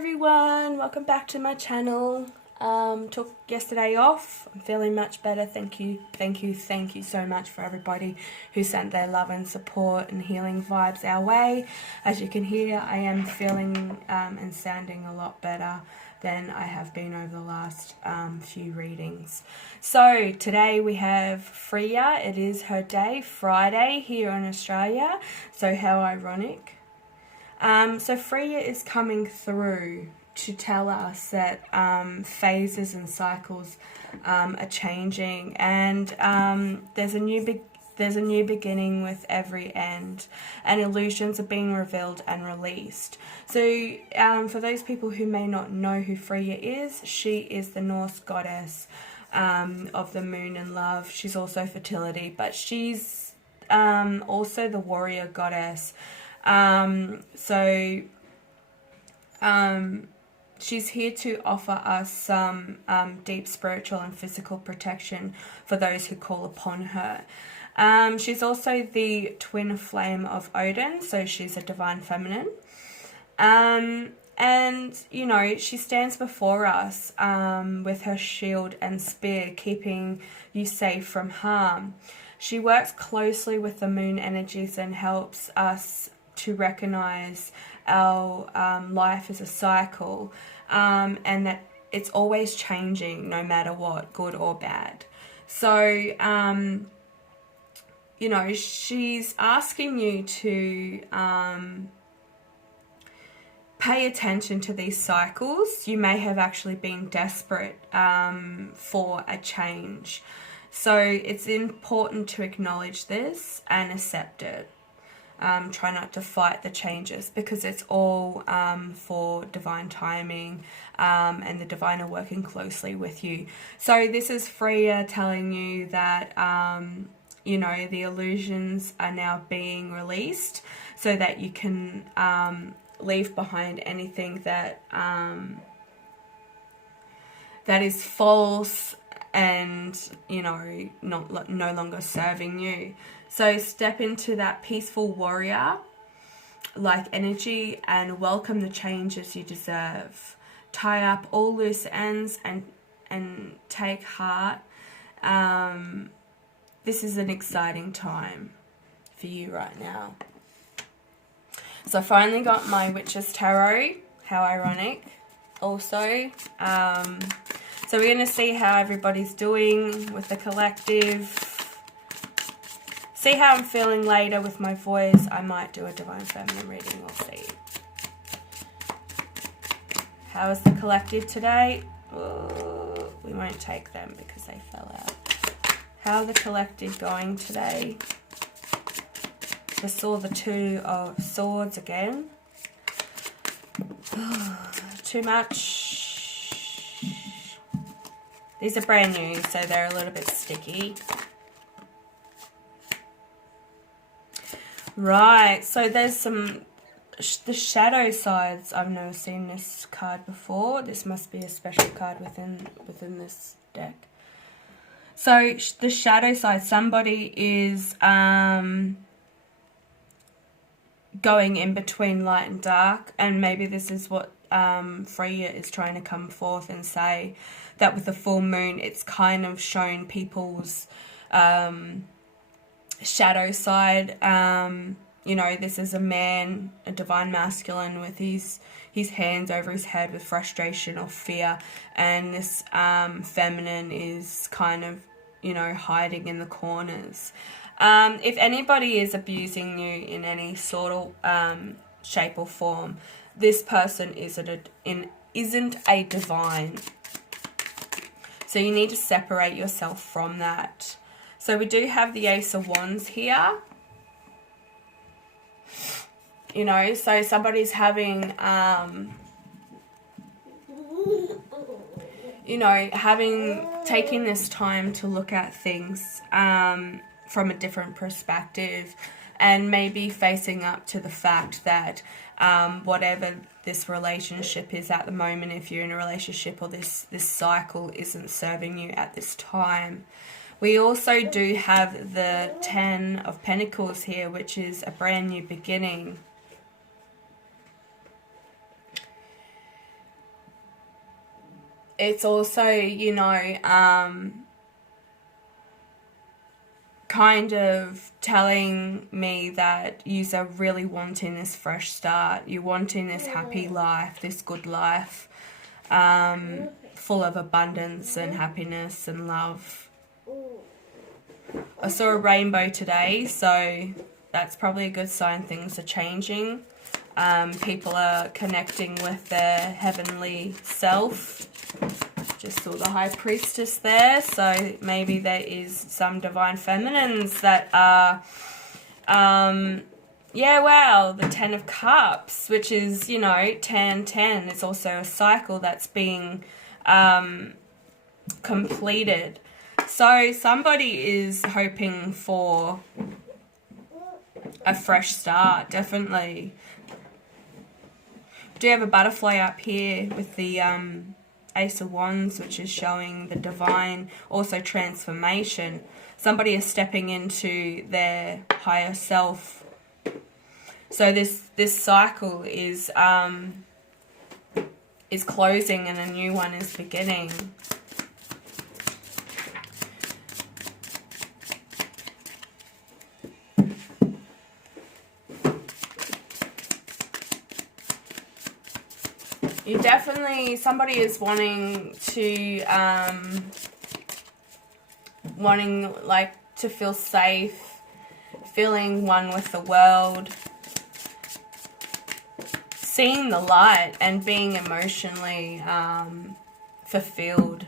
everyone, welcome back to my channel. Took yesterday off. I'm feeling much better. Thank you so much for everybody who sent their love and support and healing vibes our way. As you can hear, I am feeling and sounding a lot better than I have been over the last few readings. So today we have Freya. It is her day, Friday here in Australia, so how ironic. So Freya is coming through to tell us that phases and cycles are changing, and there's a new beginning with every end, and illusions are being revealed and released. So for those people who may not know who Freya is, she is the Norse goddess of the moon and love. She's also fertility, but she's also the warrior goddess. She's here to offer us some deep spiritual and physical protection for those who call upon her. She's also the twin flame of Odin, so she's a divine feminine. And, you know, she stands before us with her shield and spear, keeping you safe from harm. She works closely with the moon energies and helps us to recognize our life as a cycle, and that it's always changing no matter what, good or bad. So, you know, she's asking you to pay attention to these cycles. You may have actually been desperate for a change. So it's important to acknowledge this and accept it. Try not to fight the changes, because it's all for divine timing, and the divine are working closely with you. So this is Freya telling you that, you know, the illusions are now being released so that you can leave behind anything that that is false and, you know, no longer serving you. So step into that peaceful warrior like energy and welcome the changes you deserve. Tie up all loose ends and take heart. This is an exciting time for you right now. So I finally got my Witch's Tarot. How ironic. Also, so we're going to see how everybody's doing with the collective. See how I'm feeling later with my voice. I might do a Divine Feminine reading. We'll see. How is the collective today? Oh, we won't take them because they fell out. How are the collective going today? I saw the Two of Swords again. Too much. These are brand new, so they're a little bit sticky. Right, so there's the shadow sides. I've never seen this card before. This must be a special card within this deck. So the shadow side, somebody is going in between light and dark, and maybe this is what Freya is trying to come forth and say, that with the full moon it's kind of shown people's shadow side. You know, this is a man, a divine masculine, with his hands over his head with frustration or fear, and this feminine is kind of, you know, hiding in the corners. If anybody is abusing you in any sort of shape or form, this person isn't a divine. So you need to separate yourself from that. So we do have the Ace of Wands here. You know, so somebody's having, you know, taking this time to look at things from a different perspective, and maybe facing up to the fact that whatever this relationship is at the moment, if you're in a relationship or this cycle isn't serving you at this time. We also do have the Ten of Pentacles here, which is a brand new beginning. it's also, you know, kind of telling me that you are really wanting this fresh start. You're wanting this happy life, this good life, full of abundance and happiness and love. I saw a rainbow today, so that's probably a good sign things are changing. People are connecting with their heavenly self. Just saw the High Priestess there, so maybe there is some divine feminines that are, yeah, wow, the 10 of Cups, which is, you know, 10-10. It's also a cycle that's being completed. So somebody is hoping for a fresh start, definitely. Do you have a butterfly up here with the Ace of Wands, which is showing the divine, also transformation. Somebody is stepping into their higher self. So this cycle is closing and a new one is beginning. You definitely, somebody is wanting to, like to feel safe, feeling one with the world, seeing the light and being emotionally fulfilled.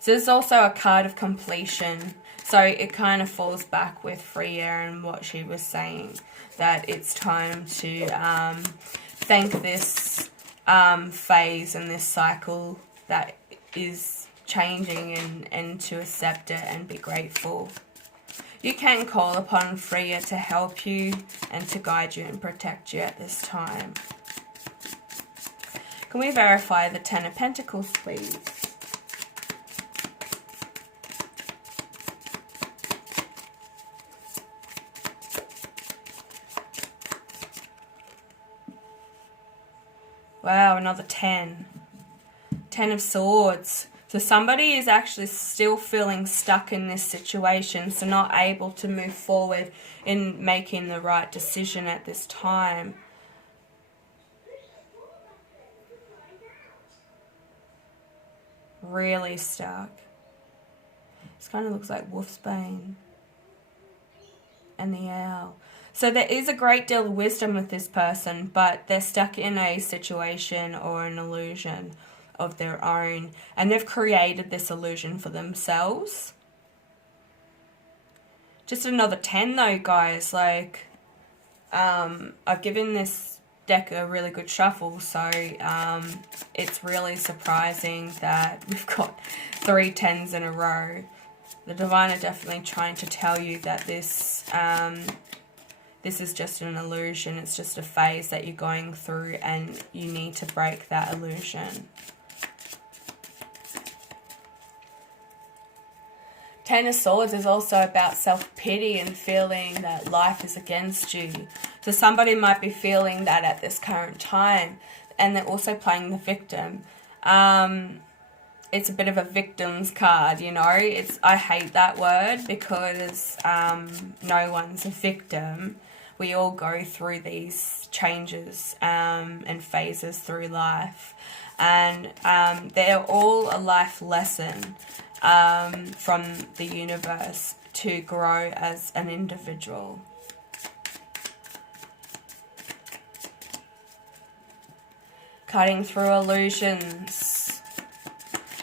So there's also a card of completion. So it kind of falls back with Freya and what she was saying, that it's time to thank this phase and this cycle that is changing and to accept it and be grateful. You can call upon Freya to help you and to guide you and protect you at this time. Can we verify the 10 of Pentacles, please? Wow, another 10. 10 of Swords. So somebody is actually still feeling stuck in this situation, so not able to move forward in making the right decision at this time. Really stuck. This kind of looks like Wolfsbane and the Owl. So there is a great deal of wisdom with this person, but they're stuck in a situation or an illusion of their own, and they've created this illusion for themselves. Just another 10 though, guys. Like, I've given this deck a really good shuffle, so it's really surprising that we've got 3 10s in a row. The Divine are definitely trying to tell you that this is just an illusion. It's just a phase that you're going through and you need to break that illusion. 10 of Swords is also about self-pity and feeling that life is against you. So somebody might be feeling that at this current time, and they're also playing the victim. It's a bit of a victim's card, you know. I hate that word because no one's a victim. We all go through these changes and phases through life. And they're all a life lesson from the universe to grow as an individual. Cutting through illusions.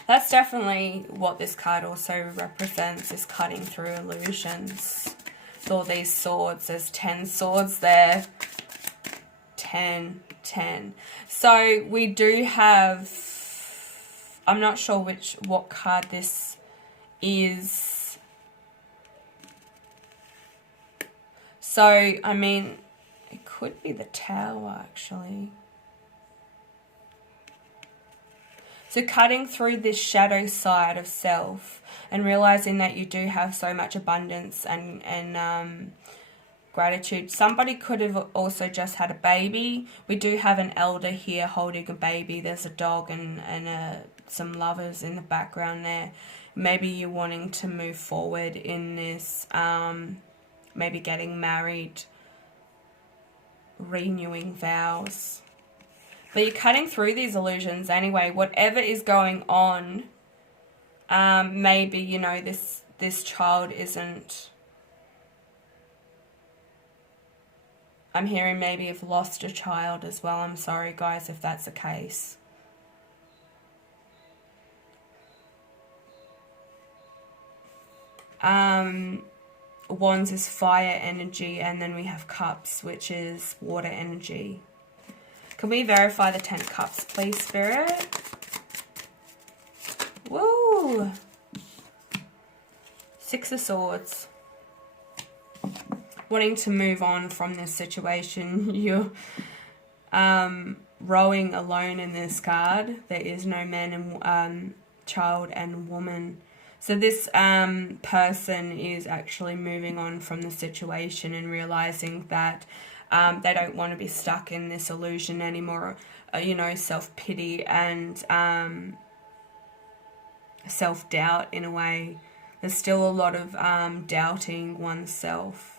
That's definitely what this card also represents, is cutting through illusions. With all these swords, there's 10 swords there. 10, 10. So we do have, I'm not sure what card this is. So, I mean, it could be the Tower, actually. So cutting through this shadow side of self and realizing that you do have so much abundance and gratitude. Somebody could have also just had a baby. We do have an elder here holding a baby. There's a dog and some lovers in the background there. Maybe you're wanting to move forward in this, maybe getting married, renewing vows. But you're cutting through these illusions anyway. Whatever is going on, maybe, you know, this child isn't... I'm hearing maybe you've lost a child as well. I'm sorry, guys, if that's the case. Wands is fire energy, and then we have cups, which is water energy. Can we verify the 10 cups, please, Spirit? Woo! 6 of Swords. Wanting to move on from this situation. You're rowing alone in this card. There is no man and child and woman. So this person is actually moving on from the situation and realizing that they don't want to be stuck in this illusion anymore. You know, self-pity and self-doubt in a way. There's still a lot of doubting oneself.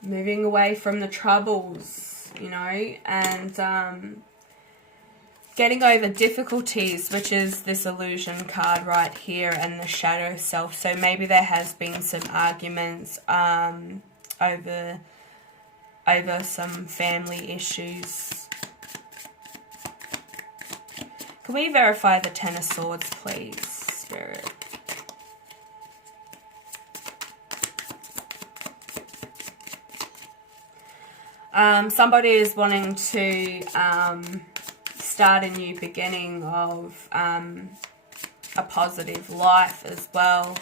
Moving away from the troubles, you know, and getting over difficulties, which is this illusion card right here, and the shadow self. So maybe there has been some arguments over some family issues. Can we verify the 10 of Swords, please, Spirit? Somebody is wanting to start a new beginning of a positive life as well,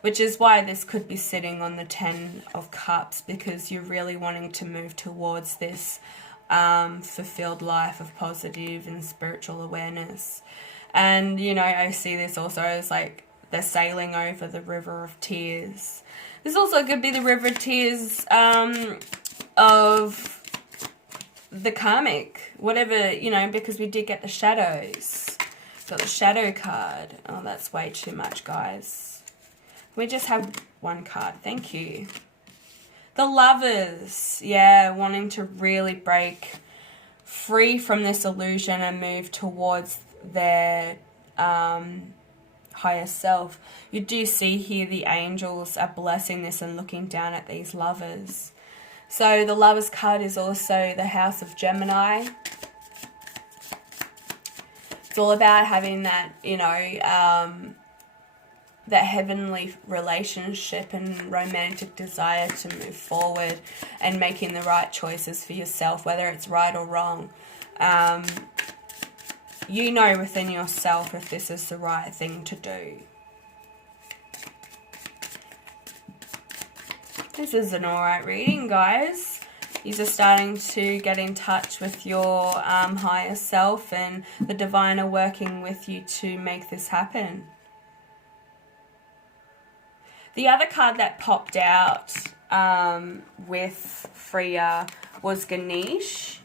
which is why this could be sitting on the 10 of Cups, because you're really wanting to move towards this fulfilled life of positive and spiritual awareness. And, you know, I see this also as like they're sailing over the river of tears. This also could be the river of tears of the karmic, whatever, you know, because we did get the shadows. Got the shadow card. Oh, that's way too much, guys. We just have one card. Thank you. The Lovers. Yeah, wanting to really break free from this illusion and move towards their higher self. You do see here the angels are blessing this and looking down at these lovers. So the Lovers card is also the House of Gemini. It's all about having that, you know, that heavenly relationship and romantic desire to move forward and making the right choices for yourself, whether it's right or wrong. You know within yourself if this is the right thing to do. This is an alright reading, guys. You're just starting to get in touch with your higher self, and the divine are working with you to make this happen. The other card that popped out with Freya was Ganesh.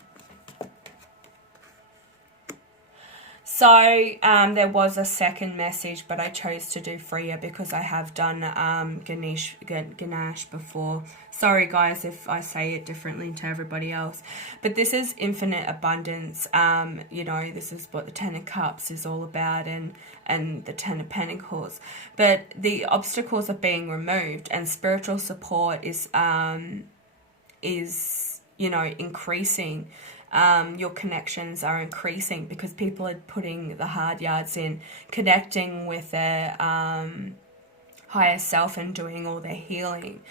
So there was a second message, but I chose to do Freya because I have done Ganesh before. Sorry, guys, if I say it differently to everybody else. But this is infinite abundance. You know, this is what the 10 of Cups is all about, and the 10 of Pentacles. But the obstacles are being removed, and spiritual support is you know, increasing. Your connections are increasing because people are putting the hard yards in, connecting with their higher self and doing all their healing.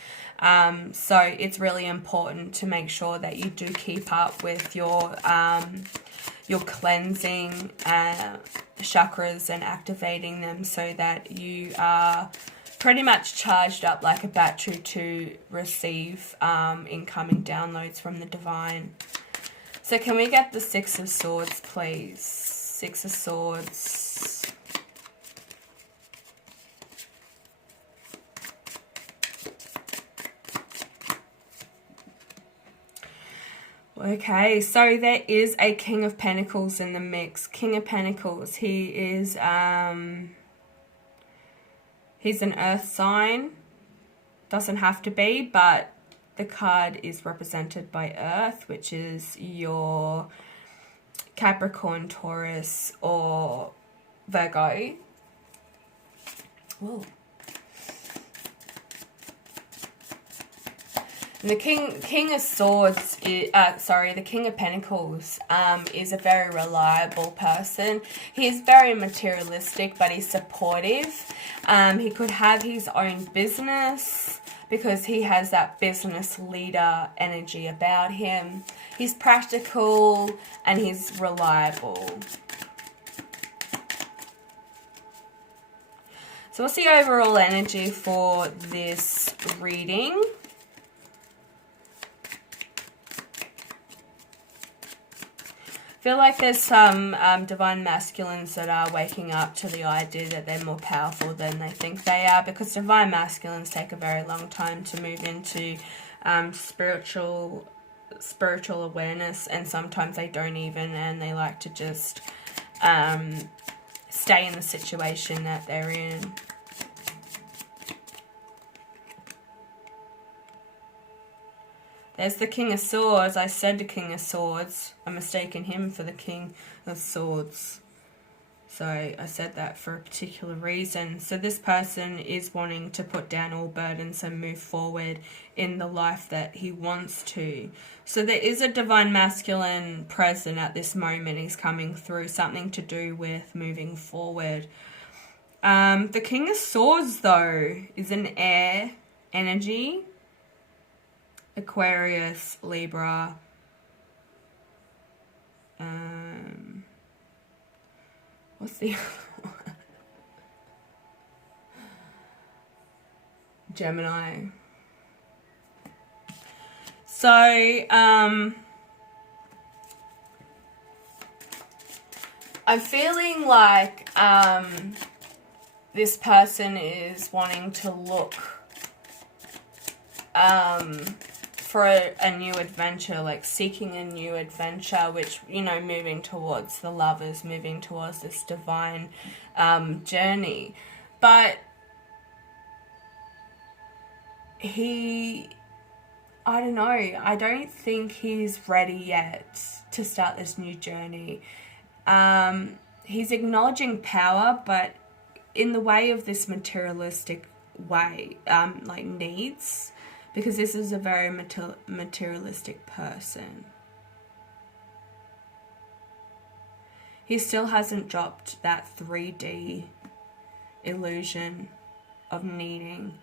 So it's really important to make sure that you do keep up with your cleansing chakras and activating them so that you are pretty much charged up like a battery to receive incoming downloads from the divine. So can we get the Six of Swords, please? Six of Swords. Okay, so there is a King of Pentacles in the mix. King of Pentacles, he is, he's an earth sign. Doesn't have to be, but the card is represented by earth, which is your Capricorn, Taurus, or Virgo. Whoa. And the King of Swords, the King of Pentacles is a very reliable person. He's very materialistic, but he's supportive. He could have his own business because he has that business leader energy about him. He's practical and he's reliable. So what's the overall energy for this reading? I feel like there's some divine masculines that are waking up to the idea that they're more powerful than they think they are, because divine masculines take a very long time to move into spiritual awareness, and sometimes they don't even, and they like to just stay in the situation that they're in. There's the King of Swords. I said the King of Swords. I'm mistaking him for the King of Swords. So I said that for a particular reason. So this person is wanting to put down all burdens and move forward in the life that he wants to. So there is a divine masculine present at this moment. He's coming through, something to do with moving forward. The King of Swords, though, is an air energy. Aquarius, Libra, what's the Gemini. So I'm feeling like this person is wanting to look for a new adventure, like seeking a new adventure, which, you know, moving towards the Lovers, moving towards this divine journey. But I don't know, I don't think he's ready yet to start this new journey. He's acknowledging power, but in the way of this materialistic way, like needs, because this is a very materialistic person. He still hasn't dropped that 3D illusion of needing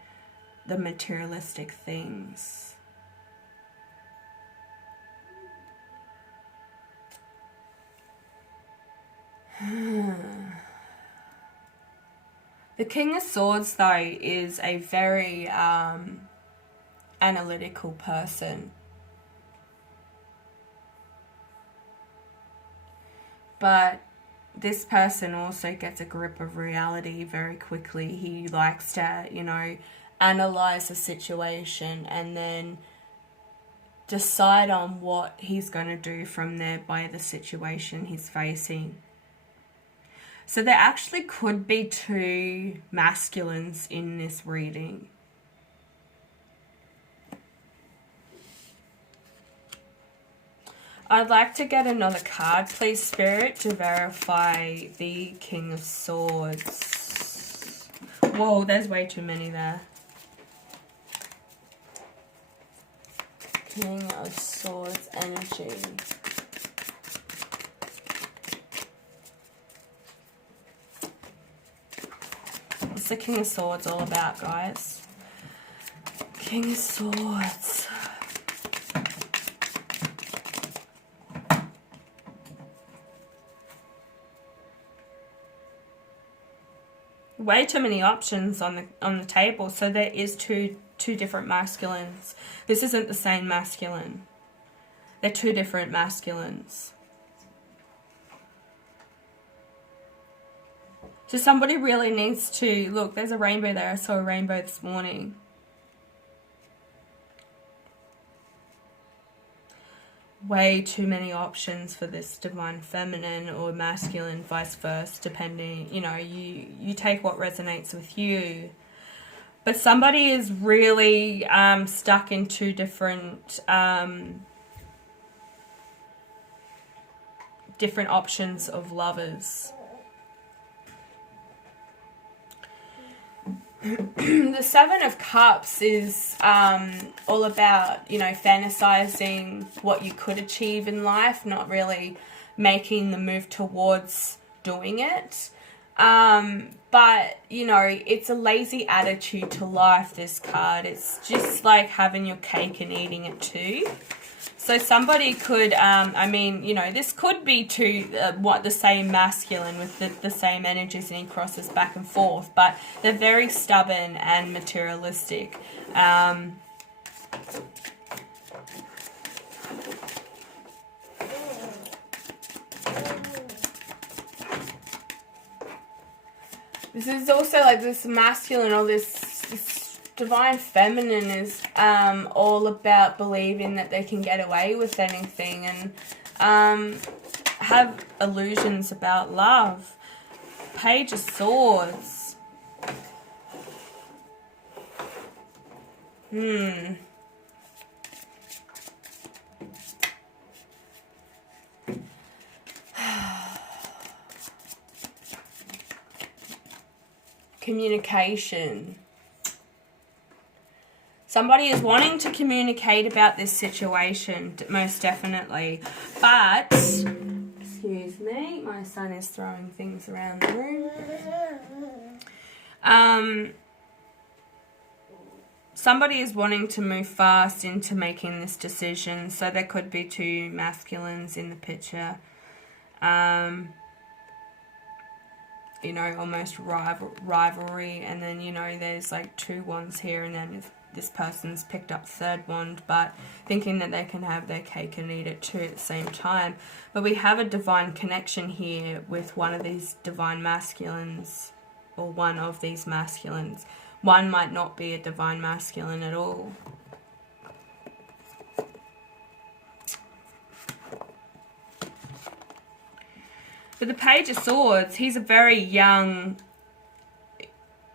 the materialistic things. The King of Swords, though, is a very analytical person. But this person also gets a grip of reality very quickly. He likes to, you know, analyze the situation and then decide on what he's going to do from there by the situation he's facing. So there actually could be two masculines in this reading. I'd like to get another card, please, Spirit, to verify the King of Swords. Whoa, there's way too many there. King of Swords energy. What's the King of Swords all about, guys? King of Swords. Way too many options on the table, so there is two different masculines. This isn't the same masculine. They're two different masculines. So somebody really needs to, look, there's a rainbow there. I saw a rainbow this morning. Way too many options for this divine feminine or masculine, vice versa, depending, you know, you take what resonates with you. But somebody is really stuck in two different different options of lovers. The Seven of Cups is all about, you know, fantasizing what you could achieve in life, not really making the move towards doing it. But, you know, it's a lazy attitude to life, this card. It's just like having your cake and eating it too. So somebody could, I mean, you know, this could be the same masculine with the same energies, and he crosses back and forth, but they're very stubborn and materialistic. This is also like this masculine or this divine feminine is all about believing that they can get away with anything and have illusions about love. Page of Swords. Communication. Somebody is wanting to communicate about this situation, most definitely. But, excuse me, my son is throwing things around the room. Somebody is wanting to move fast into making this decision. So there could be two masculines in the picture. You know, almost rivalry. And then, you know, there's like two wands here, and then this person's picked up third wand, but thinking that they can have their cake and eat it too at the same time. But we have a divine connection here with one of these divine masculines, or one of these masculines. One might not be a divine masculine at all. But the Page of Swords, he's a very young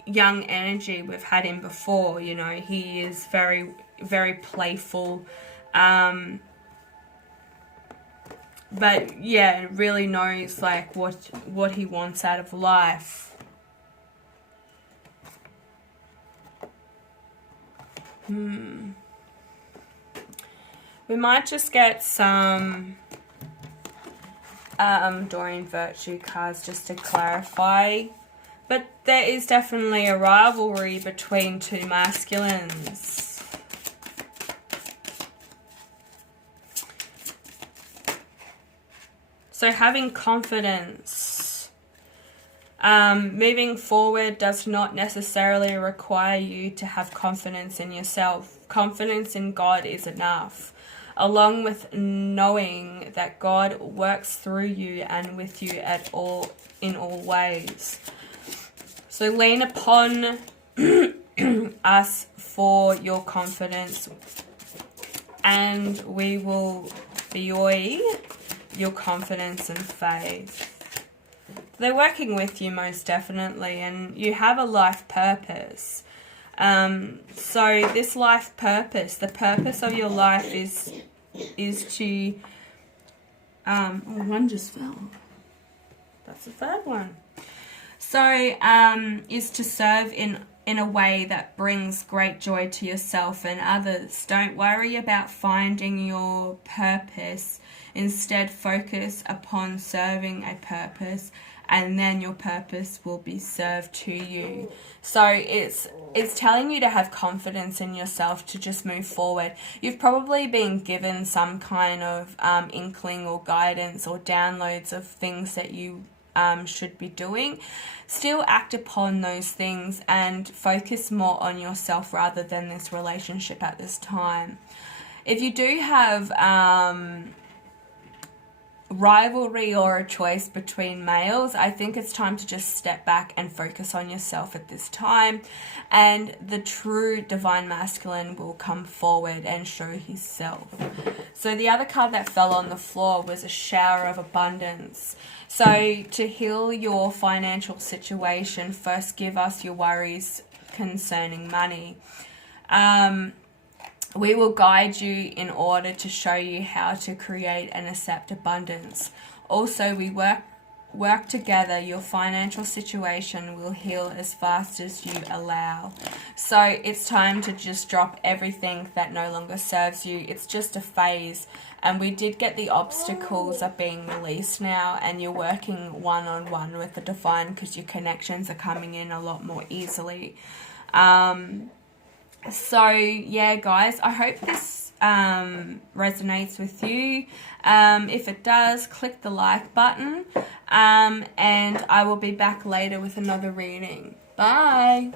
energy. We've had him before, you know. He is very, very playful. But yeah, really knows like what he wants out of life. We might just get some Dorian Virtue cards just to clarify. But there is definitely a rivalry between two masculines. So having confidence. Moving forward does not necessarily require you to have confidence in yourself. Confidence in God is enough, along with knowing that God works through you and with you in all ways. So lean upon us for your confidence, and we will buoy your confidence and faith. They're working with you most definitely, and you have a life purpose. So this life purpose, the purpose of your life is to one just fell. That's the third one. So is to serve in a way that brings great joy to yourself and others. Don't worry about finding your purpose. Instead, focus upon serving a purpose, and then your purpose will be served to you. So it's telling you to have confidence in yourself, to just move forward. You've probably been given some kind of inkling or guidance or downloads of things that you should be doing. Still act upon those things and focus more on yourself rather than this relationship at this time. If you do have rivalry or a choice between males, I think it's time to just step back and focus on yourself at this time, and the true divine masculine will come forward and show himself. So the other card that fell on the floor was a shower of abundance. So to heal your financial situation, first give us your worries concerning money. We will guide you in order to show you how to create and accept abundance. Also, we work together. Your financial situation will heal as fast as you allow. So it's time to just drop everything that no longer serves you. It's just a phase. And we did get the obstacles are being released now, and you're working one-on-one with the divine because your connections are coming in a lot more easily. So yeah, guys, I hope this resonates with you. If it does, click the like button, and I will be back later with another reading. Bye.